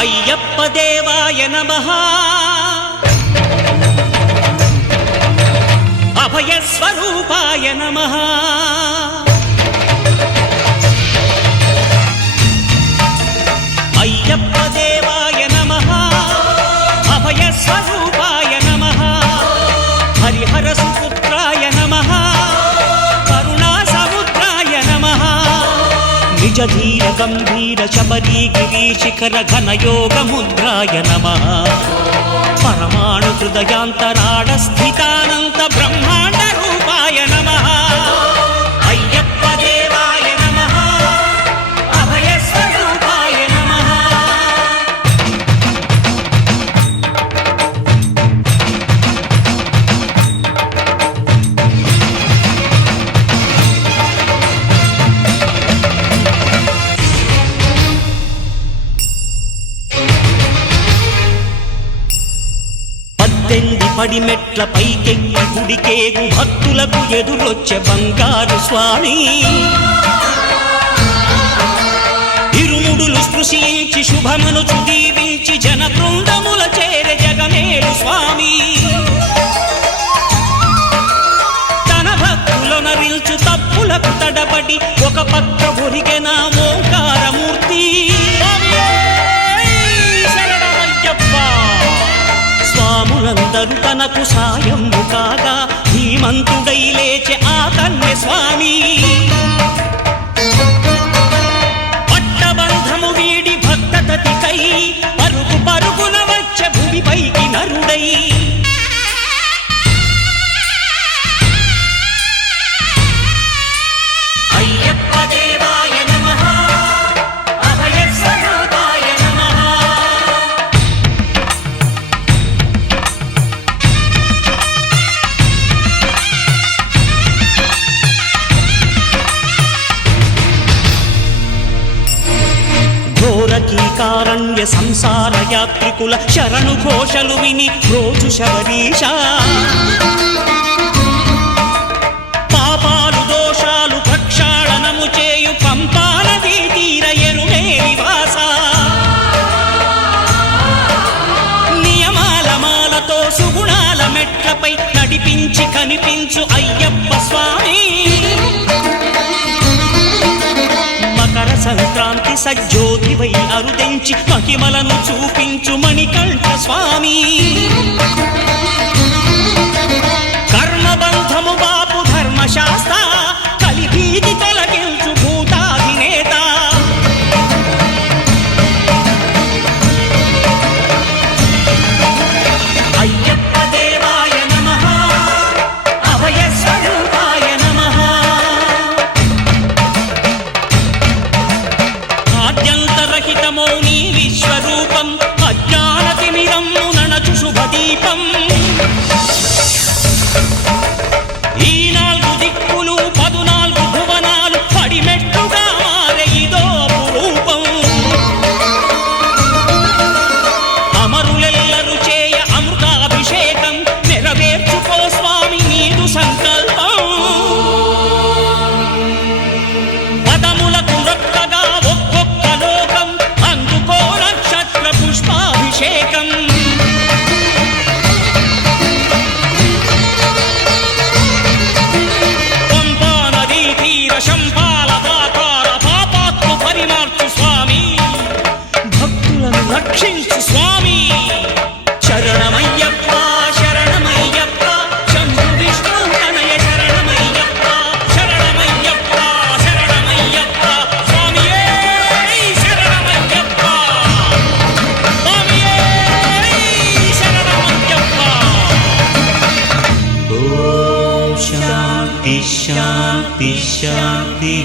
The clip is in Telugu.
అయ్యప్ప దేవాయ నమః అభయ స్వరూపాయ నమః అయ్యప్ప దేవాయ నమః అభయ స్వరూపాయ నమః హరిహర సుపుత్రాయ నమః కరుణా సముద్రాయ నమః నిజ ధీర గంభీర శబరీ గిరీశిఖర ఘన యోగ ముద్రాయ నమః పరమాణు హృదయాంతరాళ స్థితానంత బ్రహ్మాండ రూపాయ నమః అయ్యప్ప దేవాయ నమః అభయ స్వరూపాయ నమః పడిమెట్ల పైకెక్కి గుడికేగు భక్తులకు ఎదురొచ్చే బంగారు స్వామి ఇరుముడులు స్పృశించి శుభమను దీవించి జన బృందముల చేరే జగమేలు స్వామి తన భక్తులనరిల్చు తప్పులకు తడబడి ఒక పక్క ఒరిగెన ఓంకారమూర్తి స్వాములందరూ తనకు సాయము కాగా ధీమంతుడై లేచే ఆ కన్య స్వామి పట్టబంధము వీడి భక్తతతికై పరుగు పరుగున వచ్చే భూమిపైకి నరుడై అయ్యప్ప దేవాయ నమః అభయ స్వరూపాయ నమః ఘోరకీకారణ్య సంసార యాత్రికుల శరణు ఘోషలు విని రోజు శబరీష పాపాలు దోషాలు ప్రక్షాళనము చేయు పంపానదీ తీర ఎరుమే నివాస నియమాల మాలతో సుగుణాల మెట్లపై నడిపించి కనిపించు అయ్యప్ప స్వామి మకర సంక్రాంతి సజ్జోతివై అరుదెంచి మహిమలను చూపించు మణికంఠ స్వామి కర్మబంధము బాపు ధర్మశాస్త్ర కలిభీతి తొలగించు భూతాధినేత అయ్యప్ప దేవాయ నమః అభయ స్వరూపాయ నమః ఆద్యంతరహితమో నీ విశ్వరూపం అజ్ఞానతిమిరము నణచు శుభదీపం ఈ 4 దిక్కులు 14 భువనాలు పడిమెట్టుగా మారే ఇదో రూపం అమరులెల్లరు చేయ అమృతాభిషేకం నెరవేర్చుకో స్వామి నీదు సంకల్పం పదములకు రొక్కగా ఒక్కొక్క లోకం అందుకో నక్షత్ర పుష్పాభిషేకం పంపా నదీ తీర శంపాల దాకార పాపాత్మ పరిమార్చు స్వామి భక్తులను రక్షించు స్వామి శరణమయ్యప్ప శరణమయ్యప్ప శంభు విష్ణు తనయ శరణమయ్యప్ప శరణమయ్యప్ప శరణమయ్యప్ప స్వామియే శరణమయ్యప్ప స్వామియే శరణమయ్యప్ప ఓం శాంతి శాంతి శాంతి